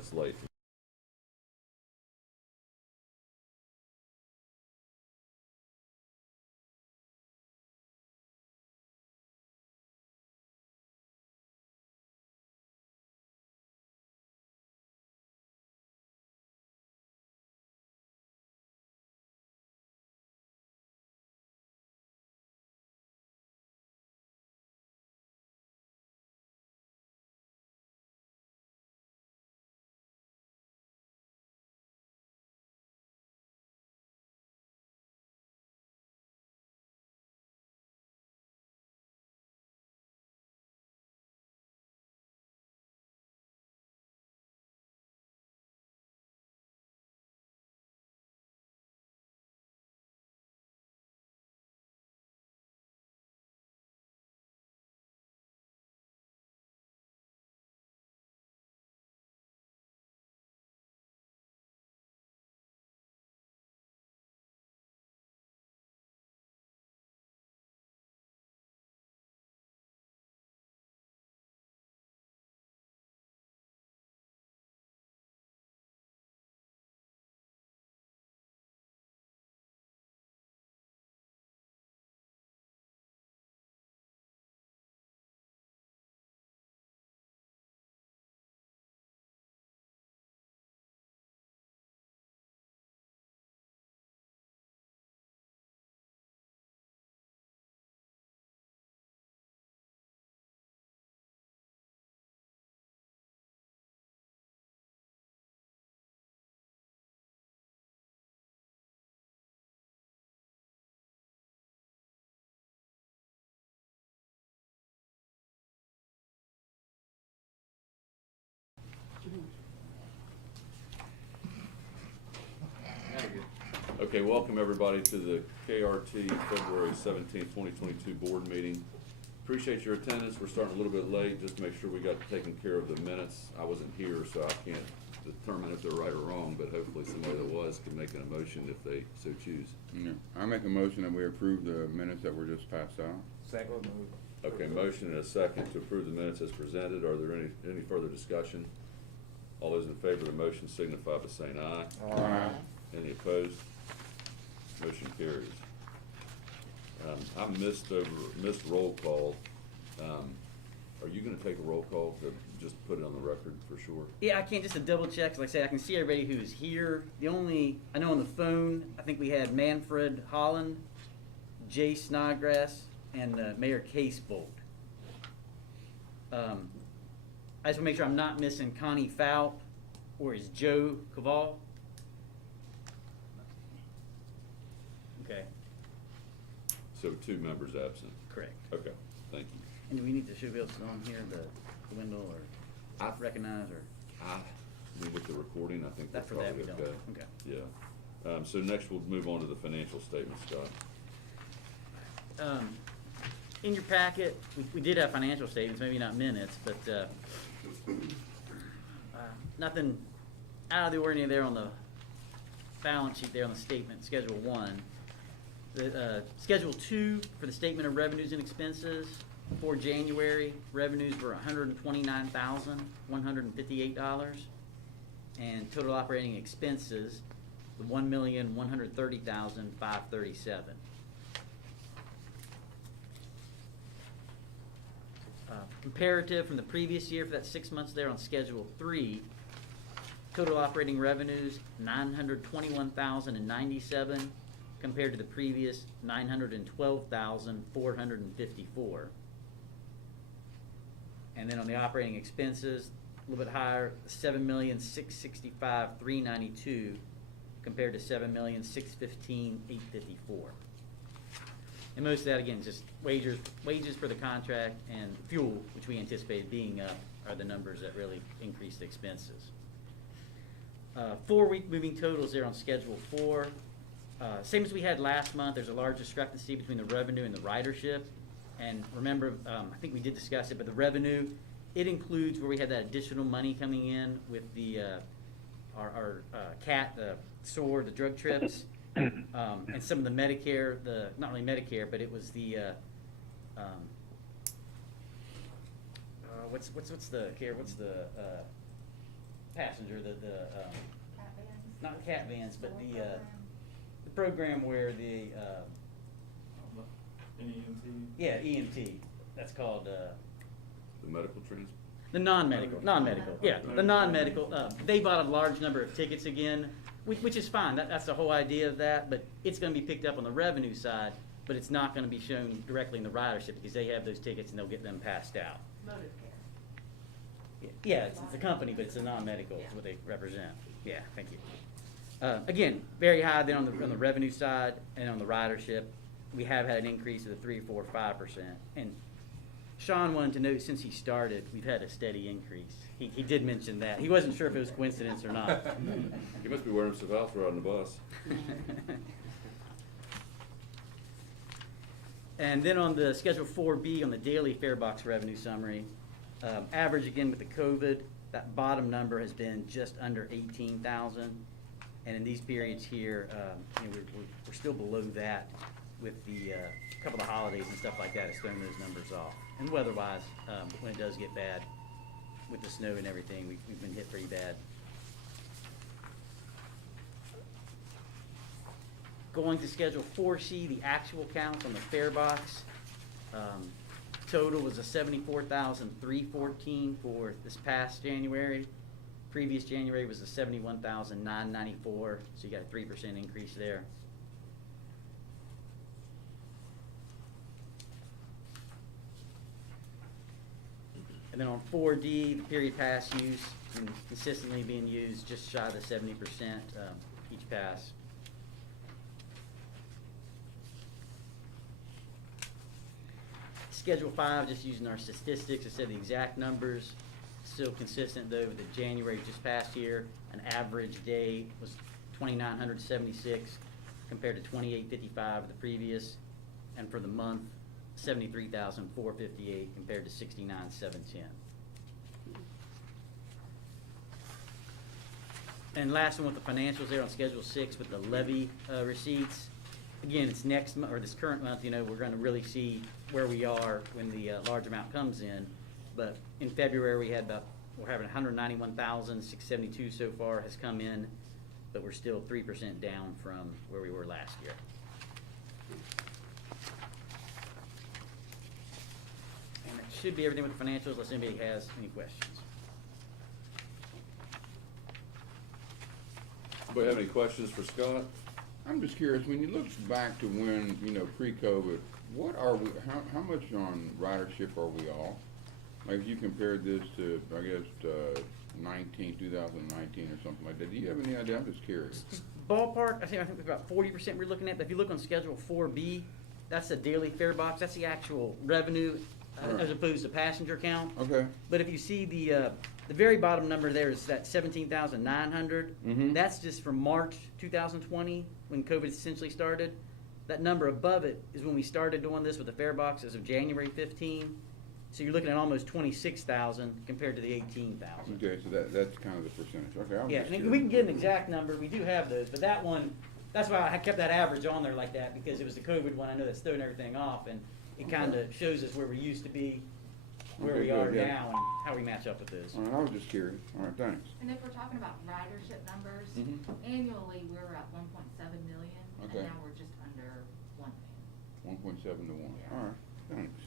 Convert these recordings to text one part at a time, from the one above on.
minutes late. Okay, welcome everybody to the KRT February 17th, 2022 board meeting. Appreciate your attendance. We're starting a little bit late just to make sure we got taken care of the minutes. I wasn't here, so I can't determine if they're right or wrong, but hopefully somebody that was can make an emotion if they so choose. Yeah, I make a motion that we approve the minutes that were just passed out. Second. Okay, motion and a second to approve the minutes as presented. Are there any further discussion? All those in favor of the motion signify by saying aye. Aye. Any opposed? Motion carries. I missed roll call. Are you gonna take a roll call to just put it on the record for sure? Yeah, I can't, just to double check, 'cause like I said, I can see everybody who's here. The only, I know on the phone, I think we had Manfred Holland, Jay Snodgrass, and Mayor Casebolt. I just wanna make sure I'm not missing Connie Fout, or is Joe Caval? Okay, So 2 members absent. correct. Okay, thank you. And do we need to, should we be able to on here, the Wendell, or I- recognize, or? With the recording, I think That that's for that probably we don't, okay. okay. Yeah. So next we'll move on to the financial statements, Scott. In your packet, we did have financial statements, maybe not minutes, but nothing out of the ordinary there on the balance sheet there on the statement, Schedule 1. The Schedule 2 for the statement of revenues and expenses for January, revenues were $129,158, and total operating expenses, the $1,130,537. Comparative from the previous year for that 6 months there on Schedule 3, total operating revenues, $921,097 compared to the previous $912,454. And then on the operating expenses, a little bit higher, $7,665,392 compared to $7,615,854. And most of that, again, just wages for the contract, and fuel, which we anticipated being up, are the numbers that really increased the expenses. 4-week moving totals there on Schedule 4. Same as we had last month, there's a large discrepancy between the revenue and the ridership. And remember, I think we did discuss it, but the revenue, it includes where we had that additional money coming in with the our CAT, the SOAR, the drug trips, and some of the Medicare, not really Medicare, but it was the what's the care? What's the passenger, the Cat vans. not the cat vans, but Store the program where the, NEMT. yeah, EMT, that's called, The medical transport? the non-medical, yeah, the non-medical, they bought a large number of tickets again, which is fine, that's the whole idea of that, but it's gonna be picked up on the revenue side, but it's not gonna be shown directly in the ridership, because they have those tickets and they'll get them passed out. Motive care. Yeah, it's a company, but it's a non-medical, is what they represent, yeah, thank you. Again, very high then on the revenue side and on the ridership, we have had an increase of the 3, 4, 5%, and Sean wanted to know, since he started, we've had a steady increase. He did mention that. He wasn't sure if it was coincidence or not. He must be wearing himself out for riding the bus. And then on the Schedule 4B, on the daily fare box revenue summary, average again with the COVID, that bottom number has been just under 18,000. And in these periods here, we're still below that with the couple of holidays and stuff like that. It's throwing those numbers off. And weather-wise, when it does get bad with the snow and everything, we've been hit pretty bad. Going to Schedule 4C, the actual count on the fare box. Total was a 74,314 for this past January. Previous January was a 71,994, so you got a 3% increase there. And then on 4D, the period pass use, consistently being used just shy of the 70% each pass. Schedule 5, just using our statistics, I said the exact numbers, still consistent though with the January just past year. An average day was 2,976 compared to 2,855 the previous, and for the month, 73,458 compared to 69,710. And last one with the financials there on Schedule 6 with the levy receipts. Again, it's next month, or this current month, we're going to really see where we are when the large amount comes in. But in February, we're having 191,672 so far has come in, but we're still 3% down from where we were last year. And that should be everything with the financials, unless anybody has any questions. Anybody have any questions for Scott? I'm just curious, when you look back to when, pre-COVID, what are we, how much on ridership are we off? Like if you compared this to, I guess, 2019 or something like that, do you have any idea? I'm just curious. Ballpark, I think about 40% we're looking at, but if you look on Schedule 4B, that's the daily fare box, that's the actual revenue Right. as opposed to passenger count. Okay. But if you see the very bottom number there is that 17,900. Mhm. That's just from March 2020 when COVID essentially started. That number above it is when we started doing this with the fare box as of January 15. So you're looking at almost 26,000 compared to the 18,000. Okay, so that's kind of the percentage. Okay, I was Yeah, just and curious. we can get an exact number. We do have those, but that one, that's why I kept that average on there like that, because it was the COVID one. I know that's throwing everything off, and it kind of shows us where we used to be, where Okay, we are good, yeah. now, and how we match up with those. All right, I was just curious. All right, thanks. And if we're talking about ridership numbers, Mhm. annually, we're at 1.7 million, and Okay. now we're just under 1 million. 1.7 to 1. All right, thanks.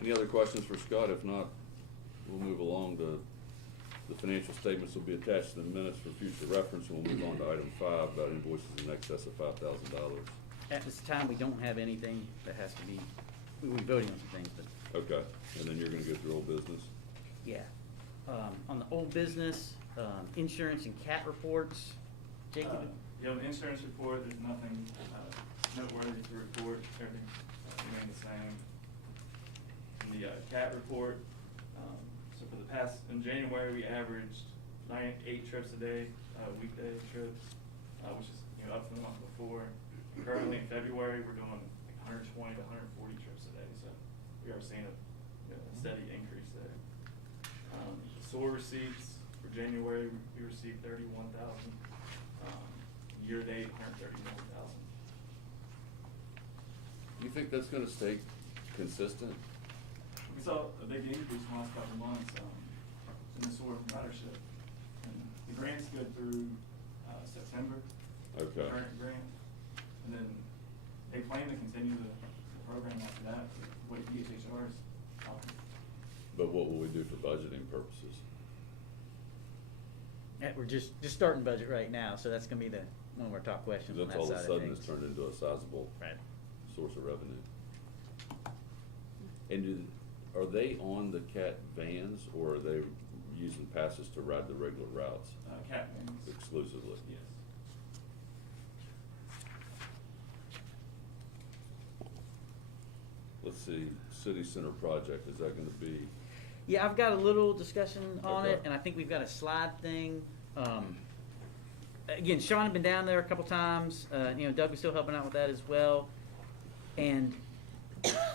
Any other questions for Scott? If not, we'll move along to, the financial statements will be attached to the minutes for future reference, and we'll move on to item 5 about invoices in excess of $5,000. At this time, we don't have anything that has to be, we're voting on some things, but Okay, and then you're gonna go through old business? yeah. On the old business, insurance and cat reports, Jacob? The insurance report, there's nothing noteworthy to report, everything remained the same. And the cat report, so for the past, in January, we averaged 8 trips a day, weekday trips, which is up from the month before. Currently in February, we're doing like 120 to 140 trips a day, so we are seeing a steady increase there. SOAR receipts, for January, we received 31,000. Year-to-date, 131,000. Do you think that's gonna stay consistent? We saw a big increase in the last couple of months, in the SOAR ridership. And the grant's good through, September. Okay. The current grant. And then they plan to continue the program after that, for what DHHR is offering. But what will we do for budgeting purposes? We're just starting budget right now, so that's gonna be one of our top questions on That's that all of side a of sudden things. it's turned into a sizable Right. source of revenue. And are they on the CAT vans, or are they using passes to ride the regular routes Cat vans. exclusively? Yes. Let's see, city center project, is that gonna be, Yeah, I've got a little discussion on it, Okay. and I think we've got a slide thing. Again, Sean had been down there a couple times, Doug was still helping out with that as well. And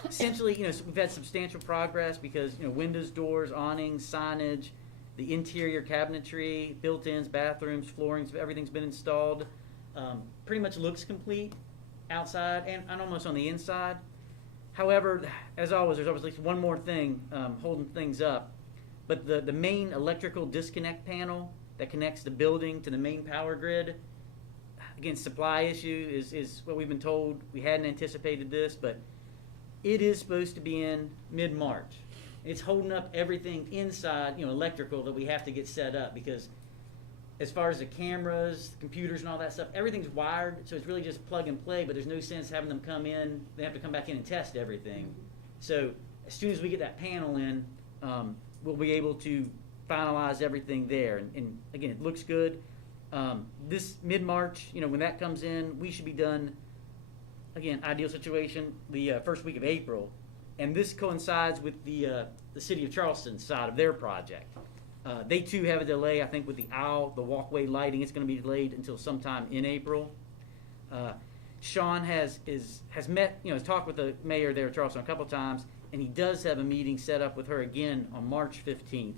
essentially, so we've had substantial progress because, windows, doors, awnings, signage, the interior cabinetry, built-ins, bathrooms, floorings, everything's been installed. Pretty much looks complete outside and almost on the inside. However, as always, there's always at least one more thing holding things up. But the main electrical disconnect panel that connects the building to the main power grid, again, supply issue is what we've been told. We hadn't anticipated this, but it is supposed to be in mid-March. It's holding up everything inside, electrical that we have to get set up because as far as the cameras, the computers and all that stuff, everything's wired, so it's really just plug and play, but there's no sense having them come in. They have to come back in and test everything. So as soon as we get that panel in, we'll be able to finalize everything there. And again, it looks good. This mid-March, when that comes in, we should be done, again, ideal situation, the first week of April. And this coincides with the city of Charleston side of their project. They too have a delay, I think, with the aisle, the walkway lighting. It's going to be delayed until sometime in April. Sean has met, has talked with the mayor there of Charleston a couple of times, and he does have a meeting set up with her again on March 15th.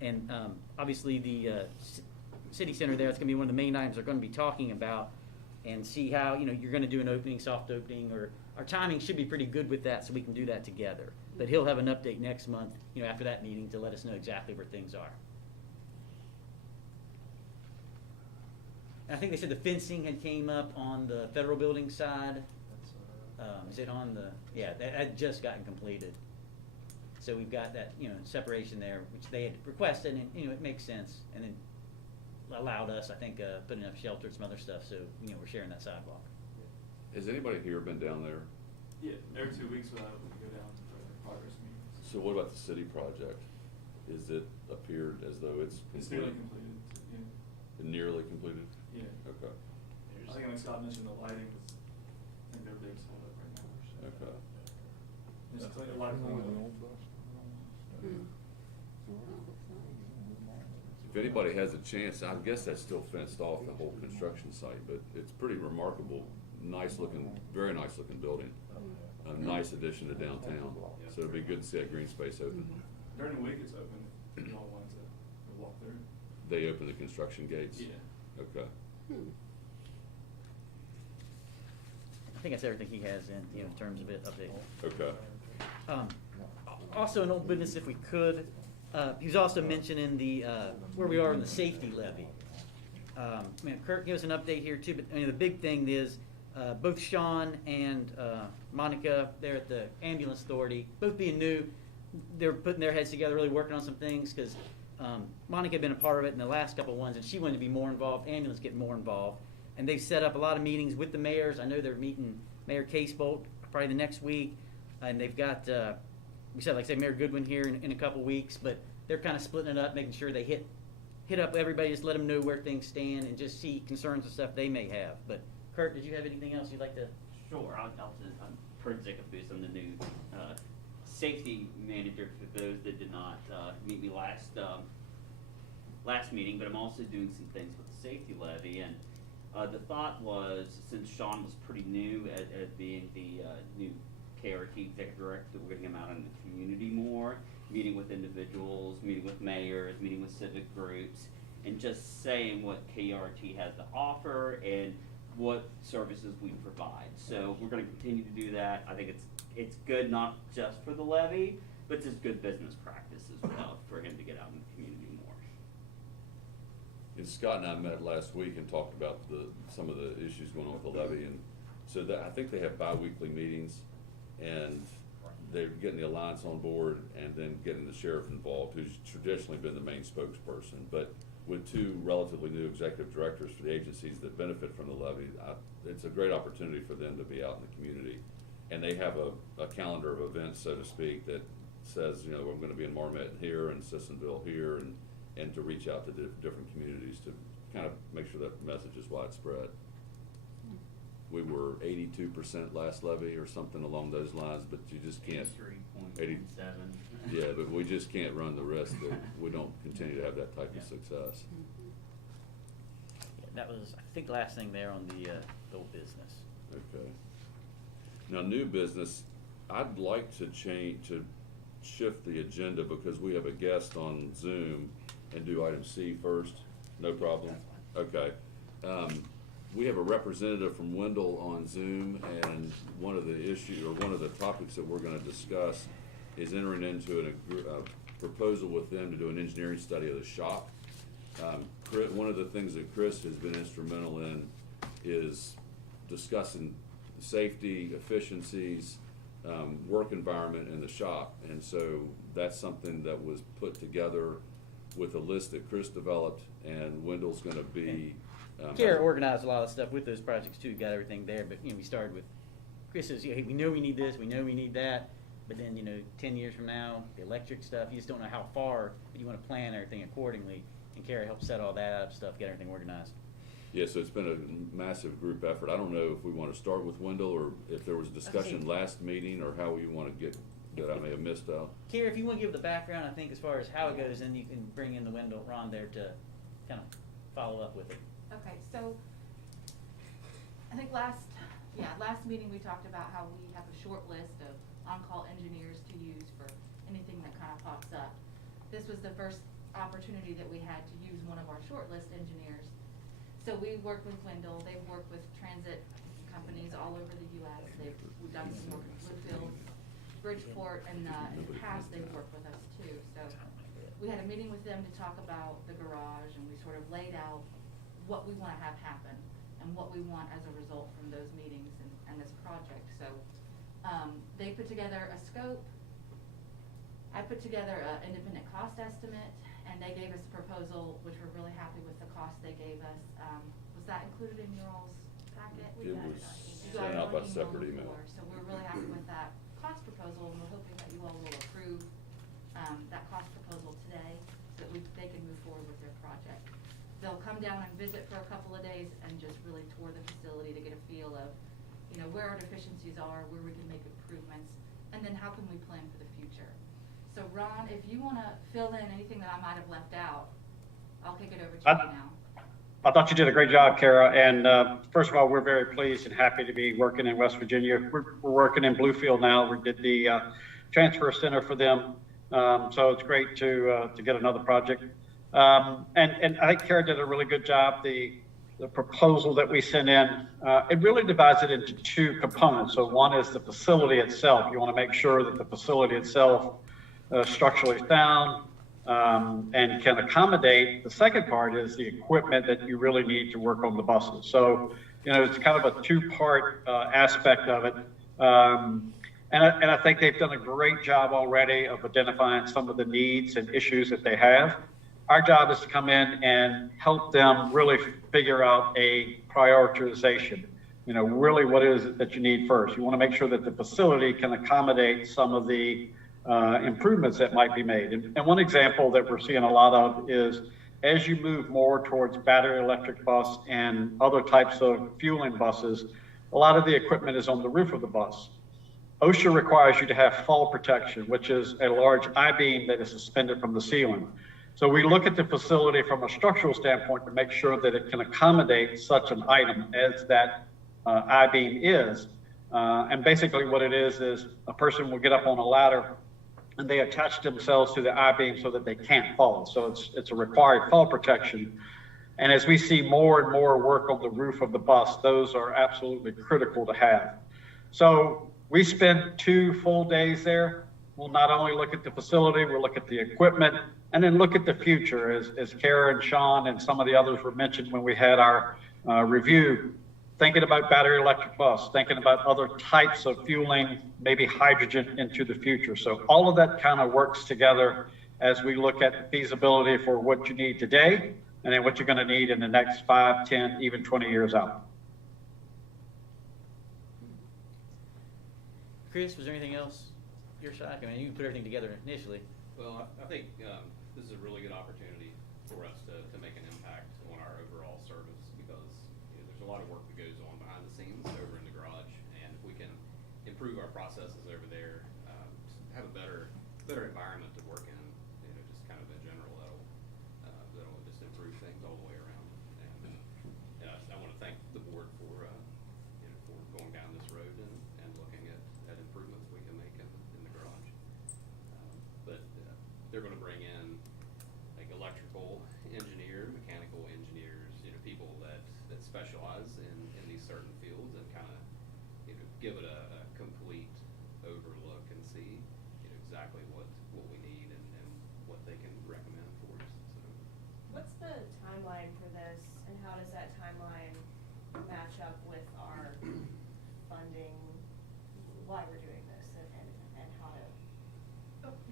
And obviously the city center there, it's going to be one of the main items they're going to be talking about, and see how you're going to do an opening, soft opening, or our timing should be pretty good with that, so we can do that together. But he'll have an update next month, after that meeting, to let us know exactly where things are. And I think they said the fencing had came up on the federal building side. Is it on the? Yeah, that had just gotten completed. So we've got that, separation there, which they had requested, and it makes sense, and then allowed us, I think, put enough shelter and some other stuff, so we're sharing that sidewalk. has anybody here been down there? Yeah, every 2 weeks we'll go down for progress meetings. So what about the city project? Is it appeared as though it's It's complete? nearly completed, yeah. Nearly completed? Yeah. Okay, I think like Scott mentioned, the lighting was, I think they're big hold up right now. okay. Just clean, a lot of cleanup. If anybody has a chance, I guess that's still fenced off, the whole construction site, but it's pretty remarkable, nice looking, very nice looking building. A nice addition to downtown, so it'd be good to see that green space open. During the week it's open, if you all wanted to walk through. They open the construction gates? Yeah. Okay. I think that's everything he has in terms of it update. Okay. Also, an old business, if we could, he was also mentioning the where we are in the safety levy. Kurt gave us an update here too, but the big thing is both Sean and Monica there at the ambulance authority, both being new, they're putting their heads together, really working on some things because Monica had been a part of it in the last couple of ones, and she wanted to be more involved. Ambulance getting more involved, and they've set up a lot of meetings with the mayors. I know they're meeting Mayor Casebolt probably the next week, and they've got we said, like I say, Mayor Goodwin here in a couple weeks, but they're kind of splitting it up, making sure they hit up everybody, just let them know where things stand, and just see concerns and stuff they may have. But Kurt, did you have anything else you'd like to? Sure, I'm Kurt Zickafoos. I'm the new safety manager for those that did not meet me last meeting, but I'm also doing some things with the safety levy. And the thought was, since Sean was pretty new at being the new KRT executive director, that we're getting him out in the community more, meeting with individuals, meeting with mayors, meeting with civic groups, and just saying what KRT has to offer and what services we provide. So we're going to continue to do that. I think it's good not just for the levy, but it's just good business practice as well for him to get out in the community more. And Scott and I met last week and talked about some of the issues going on with the levy, and so I think they have bi-weekly meetings, and they're getting the alliance on board and then getting the sheriff involved, who's traditionally been the main spokesperson. But with two relatively new executive directors for the agencies that benefit from the levy, it's a great opportunity for them to be out in the community. And they have a calendar of events, so to speak, that says, you know, we're going to be in Marmet here and Sissonville here, and to reach out to different communities to kind of make sure that message is widespread. We were 82% last levy or something along those lines, but you just can't. 83.17. Yeah, but we just can't run the risk that we don't continue to have that type of success. Yeah, that was, I think, the last thing there on the old business. Okay. Now, new business, I'd like to shift the agenda because we have a guest on Zoom, and do item C first. No problem? Okay. We have a representative from Wendell on Zoom, and one of the topics that we're gonna discuss is entering into a proposal with them to do an engineering study of the shop. One of the things that Chris has been instrumental in is discussing safety, efficiencies, work environment in the shop. And so that's something that was put together with a list that Chris developed, and Wendell's gonna be. Kara organized a lot of stuff with those projects too, got everything there, but, you know, we started with, Chris says, hey, we know we need this, we know we need that, but then, you know, 10 years from now, the electric stuff, you just don't know how far, but you wanna plan everything accordingly, and Kara helped set all that up stuff, get everything organized. Yeah, so it's been a massive group effort. I don't know if we wanna start with Wendell, or if there was discussion last meeting, or how you wanna get, that I may have missed out. Kara, if you wanna give the background, I think, as far as how it goes, then you can bring in the Ron there to kind of follow up with it. Okay, so I think last meeting we talked about how we have a short list of on-call engineers to use for anything that kind of pops up. This was the first opportunity that we had to use one of our short list engineers. So we worked with Wendell, they've worked with transit companies all over the US. We've done some work with Bluefield, Bridgeport, and in the past they've worked with us too. So we had a meeting with them to talk about the garage, and we sort of laid out what we want to have happen and what we want as a result from those meetings and this project. So they put together a scope. I put together an independent cost estimate, and they gave us a proposal, which we're really happy with the cost they gave us. Was that included in your all's packet? It was sent out by separate email. So we're really happy with that cost proposal, and we're hoping that you all will approve that cost proposal today, so that they can move forward with their project. They'll come down and visit for a couple of days and just really tour the facility to get a feel of, you know, where our deficiencies are, where we can make improvements, and then how can we plan for the future. So Ron, if you want to fill in anything that I might have left out, I'll kick it over to you now. I thought you did a great job, Kara. And first of all, we're very pleased and happy to be working in West Virginia. We're working in Bluefield now. We did the transfer center for them. So it's great to get another project. And I think Kara did a really good job. The proposal that we sent in, it really divides it into two components. So one is the facility itself. You want to make sure that the facility itself structurally sound and can accommodate. The second part is the equipment that you really need to work on the buses. So, you know, it's kind of a two-part aspect of it. And I think they've done a great job already of identifying some of the needs and issues that they have. Our job is to come in and help them really figure out a prioritization. You know, really what is it that you need first? You want to make sure that the facility can accommodate some of the improvements that might be made. And one example that we're seeing a lot of is as you move more towards battery electric bus and other types of fueling buses, a lot of the equipment is on the roof of the bus. OSHA requires you to have fall protection, which is a large I-beam that is suspended from the ceiling. So we look at the facility from a structural standpoint to make sure that it can accommodate such an item as that I-beam is. And basically what it is a person will get up on a ladder and they attach themselves to the I-beam so that they can't fall. So it's a required fall protection. And as we see more and more work on the roof of the bus, those are absolutely critical to have. So we spent 2 full days there. we'll not only look at the facility, we'll look at the equipment, and then look at the future, as Kara and Sean and some of the others were mentioned when we had our review, thinking about battery electric bus, thinking about other types of fueling, maybe hydrogen into the future. So all of that kind of works together as we look at the feasibility for what you need today, and then what you're gonna need in the next 5, 10, even 20 years out. Chris, was there anything else your side? I mean, you put everything together initially. Well, I think this is a really good opportunity for us to make an impact on our overall service, because there's a lot of work that goes on behind the scenes over in the garage, and if we can improve our processes over there, have a better environment to work in, just kind of in general, that'll just improve things all the way around. And I want to thank the board for for going down this road and looking at improvements we can make in the garage. But they're going to bring in like electrical engineer, mechanical engineers, people that specialize in these certain fields, and kind of give it a complete overlook and see exactly what we need and what they can recommend for us. So. What's the timeline for this, and how does that timeline match up with our funding, why we're doing this, and how to?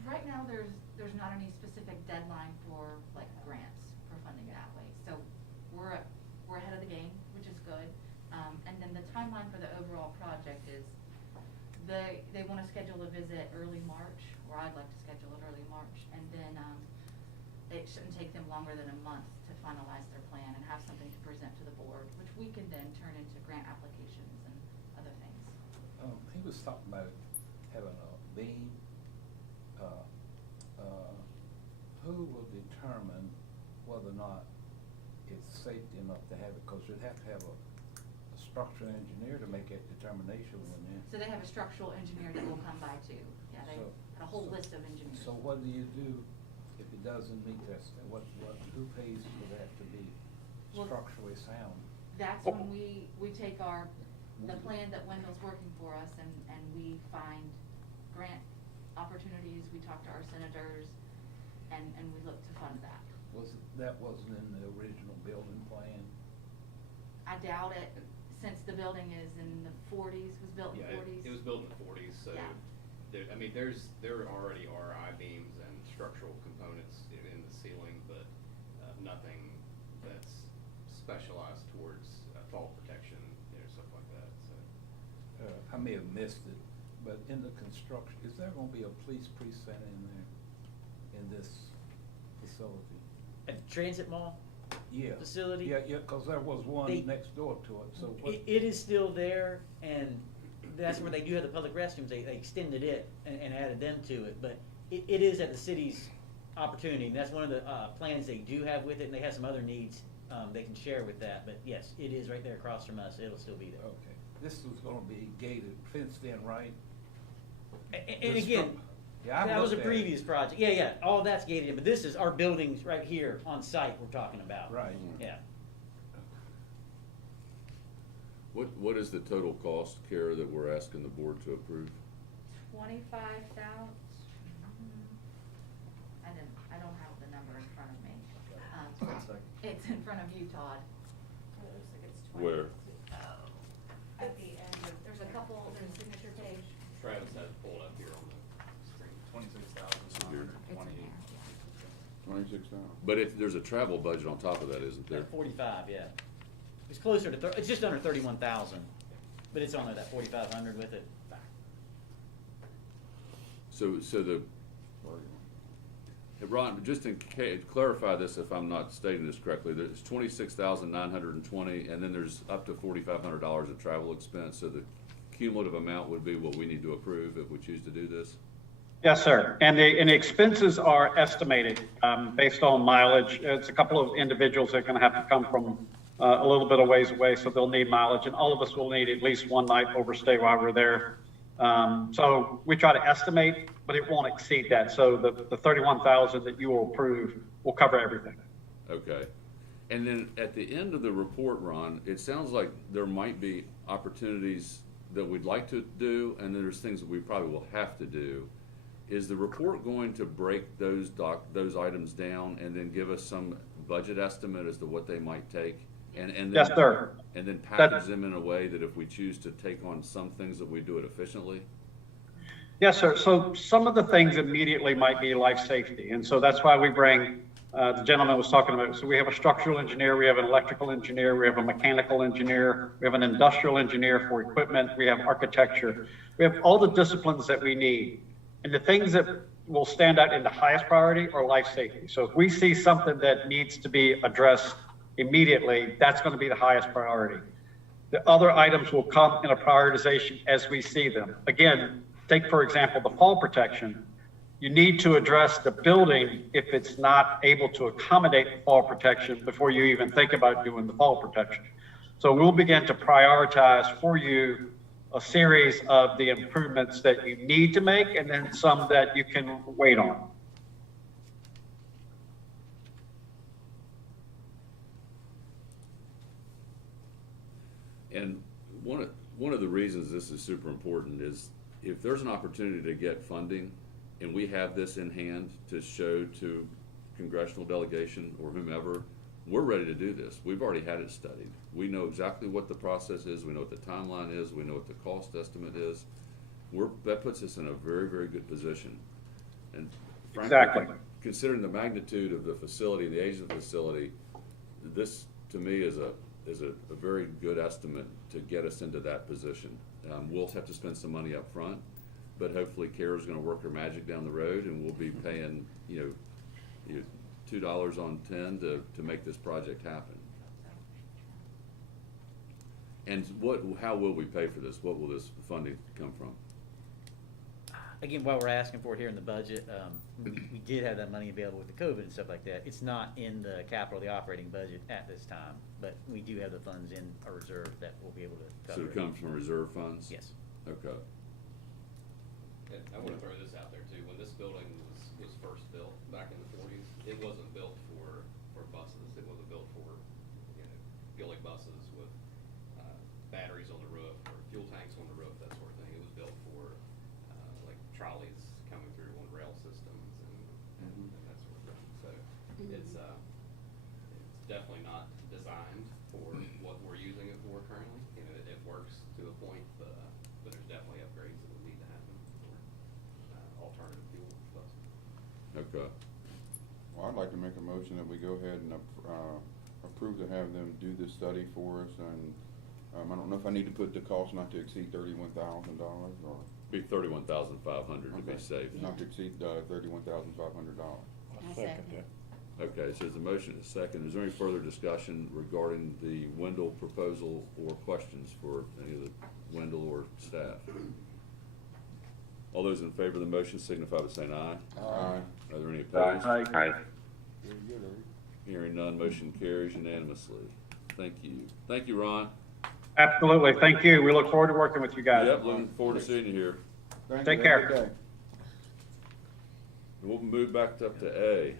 Right now, there's not any specific deadline for like grants for funding that way. So we're ahead of the game, which is good. And then the timeline for the overall project is they want to schedule a visit early March, or I'd like to schedule it early March, and then it shouldn't take them longer than a month to finalize their plan and have something to present to the board, which we can then turn into grant applications and other things. He was talking about having a beam. Who will determine whether or not it's safety enough to have it? Because you'd have to have a structural engineer to make that determination when they're. So they have a structural engineer that will come by too. Yeah, they had a whole list of engineers. So what do you do if it doesn't meet that? Who pays for that to be structurally sound? That's when we take the plan that Wendell's working for us, and we find grant opportunities, we talk to our senators, and we look to fund that. That wasn't in the original building plan? I doubt it, since the building is in the 40s, was built in the 40s. It was built in the 40s, so Yeah. there already are I-beams and structural components in the ceiling, but nothing that's specialized towards fall protection, stuff like that. So I may have missed it, but in the construction, is there gonna be a police precinct in there, in this facility? At the Transit Mall Yeah. facility? Yeah, cause there was one They- next door to it, so what? It is still there, and that's where they do have the public restrooms. They extended it and added them to it, but it is at the city's opportunity, and that's one of the plans they do have with it, and they have some other needs they can share with that. But yes, it is right there across from us. It'll still be there. Okay, this was gonna be gated, fenced in, right? And This again, from- Yeah, I that was a looked at it. previous project. Yeah, all that's gated in, but this is our buildings right here on site we're talking about. Right. Yeah. What is the total cost, Kara, that we're asking the board to approve? 25,000. I don't have the number in front of me. It's in front of you, Todd. It looks like it's 20. Where? At the end of. There's a couple, there's a signature page. Travis had it pulled up here on the screen. 26,920. 26,000. But there's a travel budget on top of that, isn't there? 45, yeah. It's closer to, it's just under 31,000, but it's on there, that 4,500 with it. So the, hey, Ron, just to clarify this, if I'm not stating this correctly, there's 26,920, and then there's up to $4,500 of travel expense, so the cumulative amount would be what we need to approve if we choose to do this? Yes, sir. And the expenses are estimated based on mileage. It's a couple of individuals that are going to have to come from a little bit of ways away, so they'll need mileage, and all of us will need at least one night overstay while we're there. So we try to estimate, but it won't exceed that. So the 31,000 that you will approve will cover everything. Okay. And then at the end of the report, Ron, it sounds like there might be opportunities that we'd like to do, and then there's things that we probably will have to do. is the report going to break those items down and then give us some budget estimate as to what they might take? And then, Yes, sir. And then package them in a way that if we choose to take on some things that we do it efficiently? Yes, sir. So some of the things immediately might be life safety. And so that's why we bring, the gentleman was talking about, so we have a structural engineer, we have an electrical engineer, we have a mechanical engineer, we have an industrial engineer for equipment, we have architecture. We have all the disciplines that we need. And the things that will stand out in the highest priority are life safety. So if we see something that needs to be addressed immediately, that's going to be the highest priority. The other items will come in a prioritization as we see them. Again, take, for example, the fall protection. You need to address the building if it's not able to accommodate the fall protection before you even think about doing the fall protection. So we'll begin to prioritize for you a series of the improvements that you need to make and then some that you can wait on. And one of the reasons this is super important is if there's an opportunity to get funding and we have this in hand to show to congressional delegation or whomever, we're ready to do this. We've already had it studied. We know exactly what the process is. We know what the timeline is. We know what the cost estimate is. That puts us in a very, very good position. And frankly, Exactly. considering the magnitude of the facility, the age of the facility, this to me is a very good estimate to get us into that position. We'll have to spend some money up front, but hopefully Kara's going to work her magic down the road, and we'll be paying $2 on 10 to make this project happen. And how will we pay for this? What will this funding come from? Again, while we're asking for it here in the budget, we did have that money available with the COVID and stuff like that. It's not in the capital, the operating budget at this time, but we do have the funds in our reserve that we'll be able to So cover it comes from reserve funds? Yes. Okay. And I want to throw this out there too. When this building was first built back in the 40s, it wasn't built for buses. It wasn't built for Gillig buses with batteries on the roof or fuel tanks on the roof, that sort of thing. It was built for like trolleys coming through on rail systems and that sort of thing. So it's definitely not designed for what we're using it for currently. It works to a point, but there's definitely upgrades that would need to happen for alternative fuel buses. Okay. Well, I'd like to make a motion that we go ahead and approve to have them do this study for us, and I don't know if I need to put the cost not to exceed $31,000 or. Be 31,500 to be safe. Not to exceed $31,500. I'll second that. Okay, so there's a motion and a second. Is there any further discussion regarding the Wendell proposal or questions for any of the Wendell or staff? All those in favor of the motion signify by saying aye. Aye. Are there any opposed? Very good, Eric. Hearing none, motion carries unanimously. Thank you. Thank you, Ron. Absolutely. Thank you. We look forward to working with you guys. Yep, looking forward to seeing you here. Thank Take you. care. Have a good day. We'll move back up to A.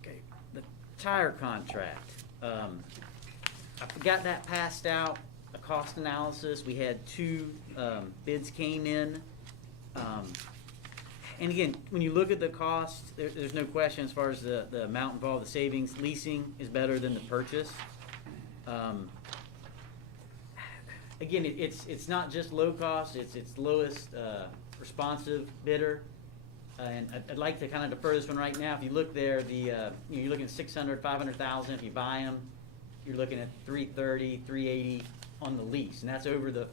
Okay, the tire contract. I got that passed out, a cost analysis. We had two bids came in. And again, when you look at the cost, there's no question as far as the amount involved, the savings. Leasing is better than the purchase. Again, it's not just low cost, it's lowest responsive bidder. And I'd like to kind of defer this one right now. If you look there, you're looking at 600, 500,000. If you buy them, you're looking at 330, 380 on the lease, and that's over the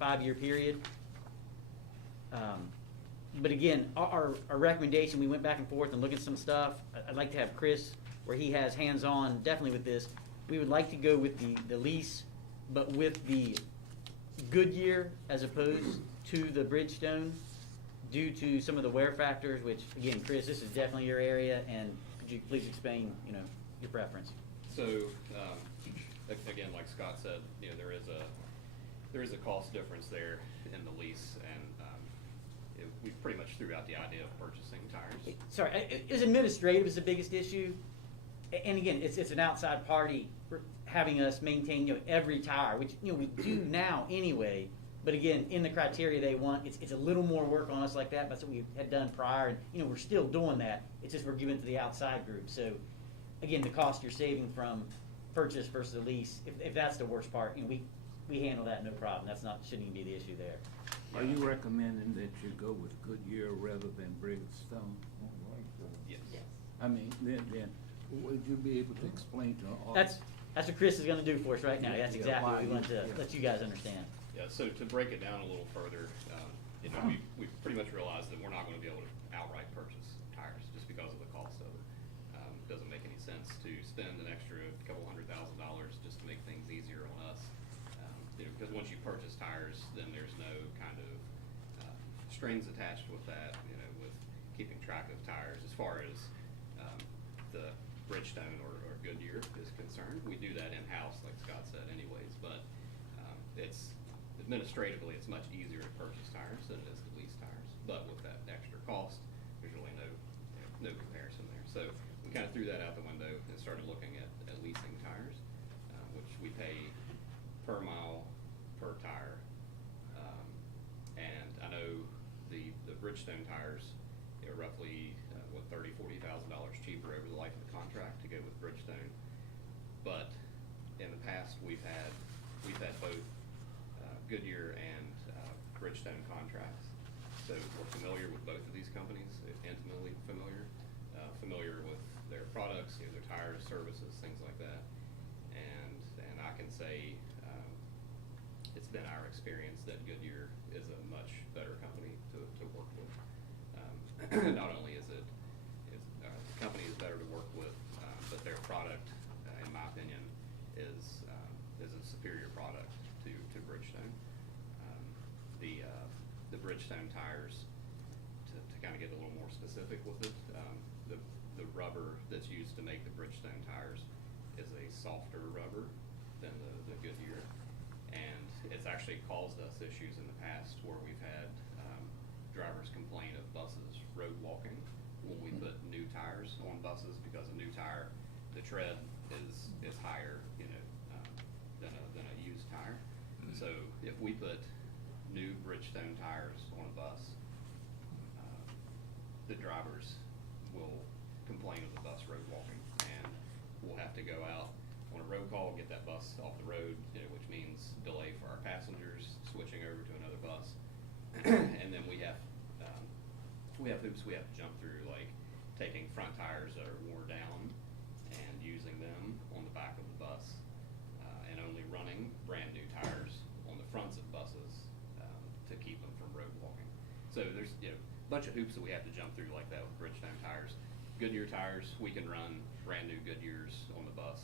5-year period. But again, our recommendation, we went back and forth and looked at some stuff. I'd like to have Chris, where he has hands-on definitely with this. We would like to go with the lease, but with the Goodyear as opposed to the Bridgestone, due to some of the wear factors, which again, Chris, this is definitely your area, and could you please explain, your preference? So, again, like Scott said, there is a cost difference there in the lease, and we pretty much threw out the idea of purchasing tires. Sorry, is administrative is the biggest issue, and again, it's an outside party having us maintain every tire, which we do now anyway. But again, in the criteria they want, it's a little more work on us like that, that's what we had done prior, and, you know, we're still doing that, it's just we're giving it to the outside group, so, again, the cost you're saving from purchase versus lease, if that's the worst part, you know, we handle that no problem, shouldn't even be the issue there. Are you recommending that you go with Goodyear rather than Bridgestone? Yes. I mean, then would you be able to explain to all? That's what Chris is gonna do for us right now, that's Yeah, exactly what we why want to you- yeah. let you guys understand. Yeah, so to break it down a little further, you know, we've pretty much realized that we're not gonna be able to outright purchase tires just because of the cost of it. It doesn't make any sense to spend an extra couple $100,000 just to make things easier on us. You know, because once you purchase tires, then there's no kind of strings attached with that, you know, with keeping track of tires. As far as the Bridgestone or Goodyear is concerned, we do that in-house, like Scott said anyways, but it's administratively, it's much easier to purchase tires than it is to lease tires. But with that extra cost, there's really no comparison there. So we kind of threw that out the window and started looking at leasing tires, which we pay per mile, per tire. And I know the Bridgestone tires are roughly, $30,000-$40,000 cheaper over the life of the contract to go with Bridgestone. But in the past, we've had both Goodyear and Bridgestone contracts. So we're familiar with both of these companies, intimately familiar with their products, you know, their tires, services, things like that. And I can say it's been our experience that Goodyear is a much better company to work with. Not only is the company is better to work with, but their product, in my opinion, is a superior product to Bridgestone. The Bridgestone tires, to kind of get a little more specific with it, the rubber that's used to make the Bridgestone tires is a softer rubber than the Goodyear, and it's actually caused us issues in the past where we've had drivers complain of buses road walking when we put new tires on buses, because a new tire, the tread is higher, you know, than a used tire. So if we put new Bridgestone tires on a bus, the drivers will complain of the bus road walking, and we'll have to go out on a road call, get that bus off the road, you know, which means delay for our passengers, switching over to another bus. And then we have hoops we have to jump through, like taking front tires that are worn down and using them on the back of the bus, and only running brand new tires on the fronts of buses to keep them from road walking. So there's, you know, a bunch of hoops that we have to jump through like that with Bridgestone tires. Goodyear tires, we can run brand new Goodyears on the bus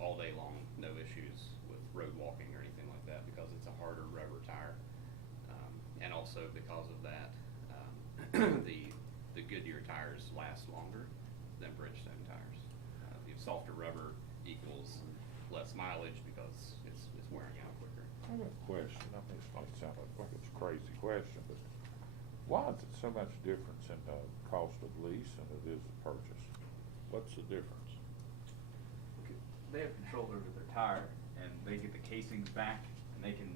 all day long, no issues with road walking or anything like that, because it's a harder rubber tire. And also because of that, the Goodyear tires last longer than Bridgestone tires. The softer rubber equals less mileage because it's wearing out quicker. I have a question. I mean, this might sound like it's a crazy question, but why is it so much difference in the cost of lease than it is the purchase? What's the difference? They have control over their tire, and they get the casings back, and they can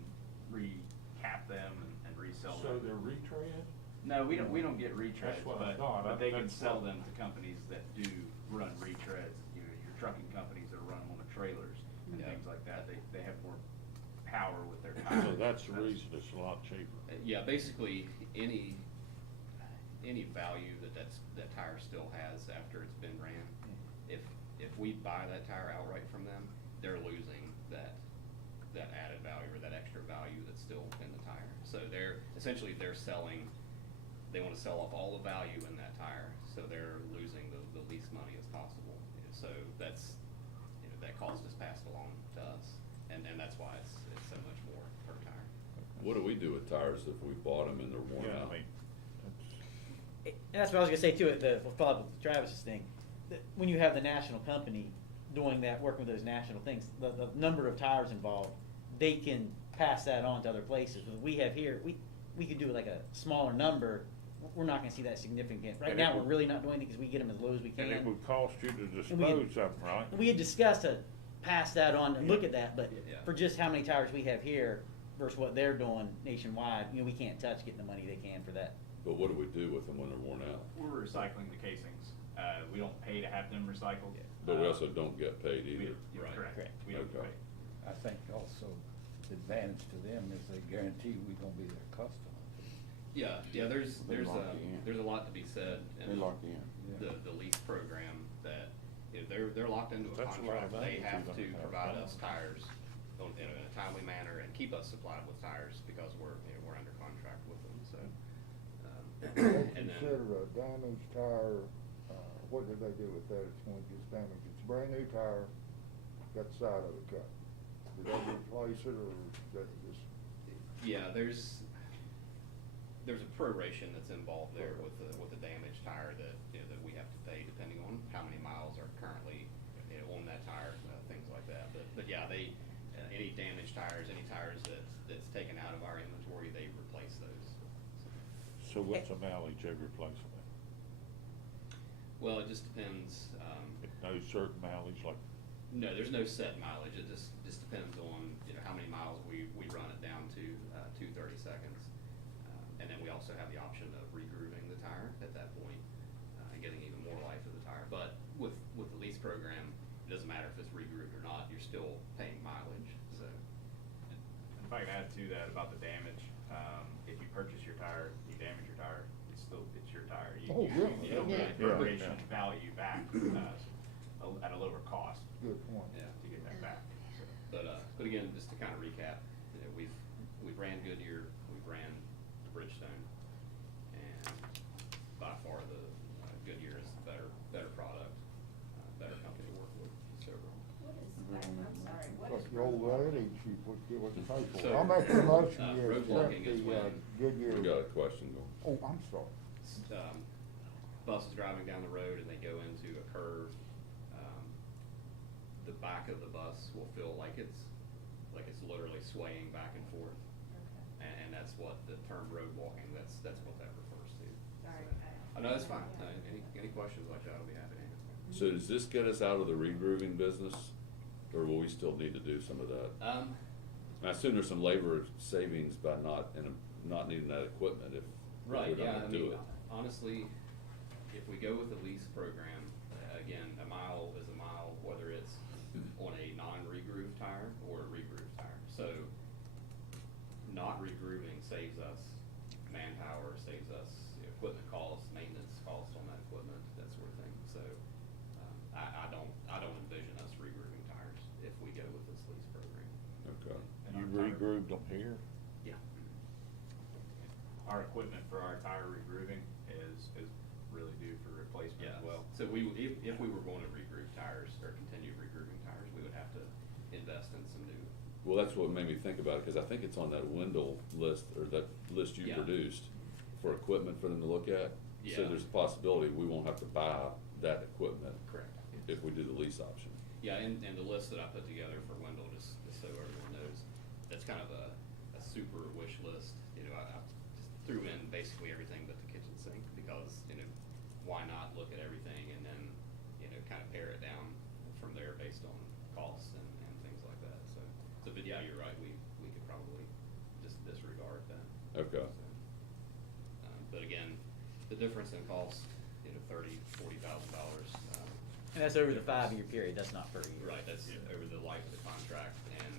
recap them and resell them. So they're retread? No, we don't get retreads, That's what I but, thought. but they can That's sell what- them to companies that do run retreads. You know, your trucking companies that run them on the trailers and Yeah. things like that. They have more power with their tires. So that's the reason it's a lot cheaper. Yeah, basically any value that tire still has after it's been ran, if we buy that tire outright from them, they're losing that added value or that extra value that's still in the tire. So they're selling. They want to sell off all the value in that tire, so they're losing the least money as possible. So that's, you know, that cost is passed along to us, and that's why it's so much more per tire. What do we do with tires if we bought them and they're worn Yeah, out? I mean, And that's what I was gonna say too, we'll follow up with Travis's thing, that when you have the national company doing that, working with those national things, the number of tires involved, they can pass that on to other places. What we have here, we could do like a smaller number, we're not gonna see that significant. Right And now, it we're would- really not doing it because we get them as low as we can. and it would cost you to And we had- dispose of them, right? We had discussed to pass that on and look at that, but Yeah. for just how many tires we have here, versus what they're doing nationwide, you know, we can't touch getting the money they can for that. But what do we do with them when they're worn out? We're recycling the casings. We don't pay to have them recycled. But we also don't get paid We- either. yeah, Right. Correct. We don't get Okay. paid. I think also the advantage to them is they guarantee we gonna be their customer. Yeah, there's, They lock you in. there's a lot to be said They in lock you in. the lease program that, you know, they're locked into a That's a lot of contract. money They if have you're to gonna have provide fun. us tires in a timely manner and keep us supplied with tires because we're under contract with them, so. They And then, consider a damaged tire, what do they do with that if one gets damaged? It's a brand new tire, got the side of it cut. Do they replace it or that just? yeah, there's a proration that's involved there with the damaged tire that, that we have to pay depending on how many miles are currently, on that tire, things like that. But yeah, any damaged tires, any tires that's taken out of our inventory, they replace those. So what's the mileage they replace them at? Well, it just depends, No certain mileage, like, no, there's no set mileage, it just depends on, how many miles we run it down to 30 seconds. And then we also have the option of regrooving the tire at that point, and getting even more life of the tire. But with the lease program, it doesn't matter if it's regrooved or not, you're still paying mileage, so. And if I could add to that about the damage, if you purchase your tire, you damage your tire, it's your tire. Oh, yeah. You don't get Yeah. reparation value back, at a lower cost. Good point. Yeah. To get that back, so. But again, just to kind of recap, we've ran Goodyear, we've ran Bridgestone, and by far the Goodyear is the better product, better company to work with, so. What is, I'm sorry, what Like is? the old adage, you what you pay for. So, I'll make the motion, you road accept blocking is the, when- Goodyear. We got a question going. Oh, I'm sorry. Bus is driving down the road and they go into a curve, the back of the bus will feel like it's literally swaying back and forth. Okay. And that's what the term road walking, that's what that refers to. Sorry, Oh, no, that's fine. Any questions like that, I'll be happy to answer. So does this get us out of the regrooving business, or will we still need to do some of that? I assume there's some labor savings by not needing that equipment if Right, we're yeah, not I gonna do mean, it. honestly, if we go with the lease program, again, a mile is a mile, whether it's on a non-regrooved tire or a regrooved tire. So, not regrooving saves us manpower, saves us equipment costs, maintenance costs on that equipment, that sort of thing. So, I don't envision us regrooving tires if we go with this lease program. Okay. And you our tire- regrooved them here? Yeah. Our equipment for our tire regrooving is really due for replacement Yeah, as well. so if we were going to regroove tires or continue regrooving tires, we would have to invest in some new. Well, that's what made me think about it, because I think it's on that Wendell list, or that list you Yeah. produced for equipment for them to look at. So Yeah. there's a possibility we won't have to buy that equipment Correct. if we do the lease option. Yeah, and the list that I put together for Wendell, just so everyone knows, that's kind of a super wish list. I just threw in basically everything but the kitchen sink, because, why not look at everything and then, kind of pare it down from there based on costs and things like that, so. But yeah, you're right, we could probably just disregard that. Okay. So, but again, the difference in cost, $30,000-$40,000. And that's over the 5-year period, that's not per year. Right, that's over the life of the contract, and,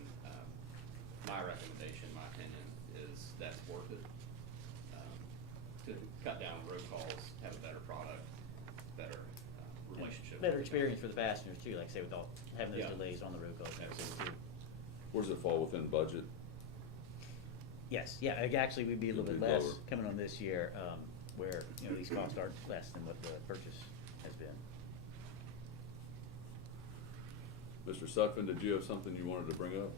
my recommendation, my opinion, is that's worth it. To cut down road calls, have a better product, better, relationship. Better with the experience for customer. the passengers too, like I say, with all, having those Yeah. delays on the road calls and everything too. Where does it fall within budget? Yes, yeah, actually, we'd be a little It'd bit be less lower. coming on this year, where, these costs are less than what the purchase has been. Mr. Sutphen, did you have something you wanted to bring up?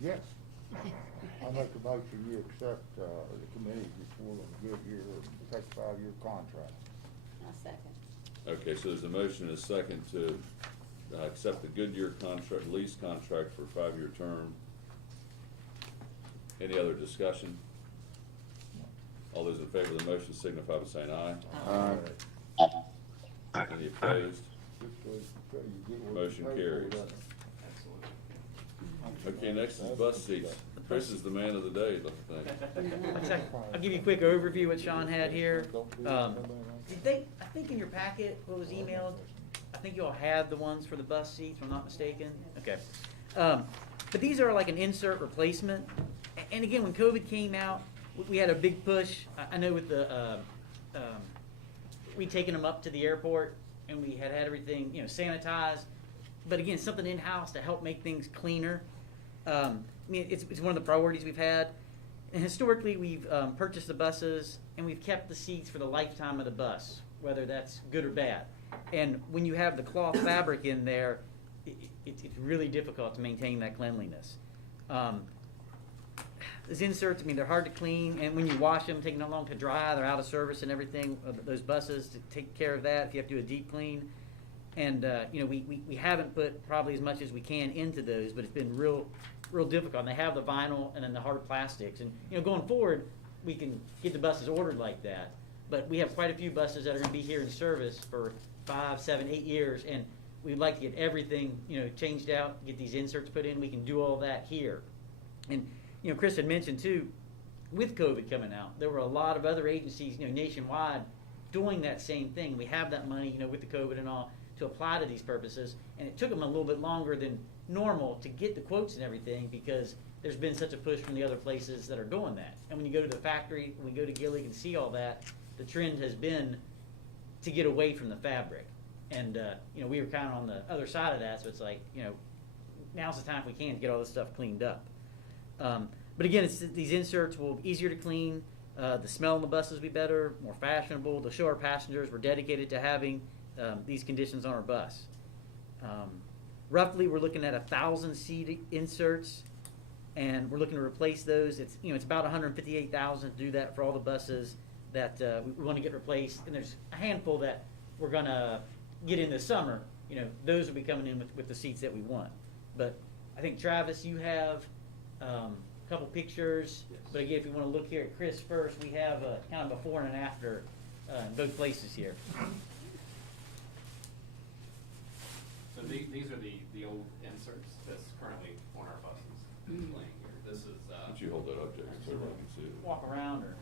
Yes. I make a motion, you accept, the committee's report on the Goodyear, take 5-year contract. I'll second. Okay, so there's a motion and a second to accept the Goodyear contract, lease contract for a 5-year term. Any other discussion? All those in favor of the motion signify by saying aye. Aye. Any opposed? Just so you get what you Motion pay for, carries. doesn't it? Absolutely. Okay, next is bus seats. Chris is the man of the day, I think. I'll give you a quick overview what Sean had here. I think in your packet, what was emailed, I think you all had the ones for the bus seats, if I'm not mistaken. Okay. But these are like an insert replacement. And again, when COVID came out, we had a big push. I know with the, we taken them up to the airport and we had everything, sanitized. But again, something in-house to help make things cleaner. I mean, it's one of the priorities we've had. And historically, we've purchased the buses and we've kept the seats for the lifetime of the bus, whether that's good or bad. And when you have the cloth fabric in there, it's really difficult to maintain that cleanliness. These inserts, I mean, they're hard to clean, and when you wash them, taking not long to dry, they're out of service and everything. Those buses, to take care of that, if you have to do a deep clean. And, we haven't put probably as much as we can into those, but it's been real difficult. And they have the vinyl and then the hard plastics. And, going forward, we can get the buses ordered like that. But we have quite a few buses that are going to be here in service for 5, 7, 8 years, and we'd like to get everything, changed out, get these inserts put in. We can do all that here. And, Chris had mentioned too, with COVID coming out, there were a lot of other agencies, nationwide doing that same thing. We have that money, with the COVID and all, to apply to these purposes, and it took them a little bit longer than normal to get the quotes and everything because there's been such a push from the other places that are doing that. And when you go to the factory, when we go to Gillig and see all that, the trend has been to get away from the fabric. And, we were kind of on the other side of that, so it's like, now's the time if we can to get all this stuff cleaned up. But again, these inserts will be easier to clean, the smell on the buses will be better, more fashionable. They'll show our passengers we're dedicated to having these conditions on our bus. Roughly, we're looking at 1,000 seat inserts, and we're looking to replace those. It's it's about $158,000 to do that for all the buses that we want to get replaced, and there's a handful that we're gonna get in this summer. Those will be coming in with the seats that we want. But I think Travis, you have a couple pictures. Yes. But again, if you want to look here at Chris first, we have kind of before and an after in both places here. So these are the old inserts that's currently on our buses playing here. This is, Would you hold that up, Jason, so everyone can see it? Walk around or.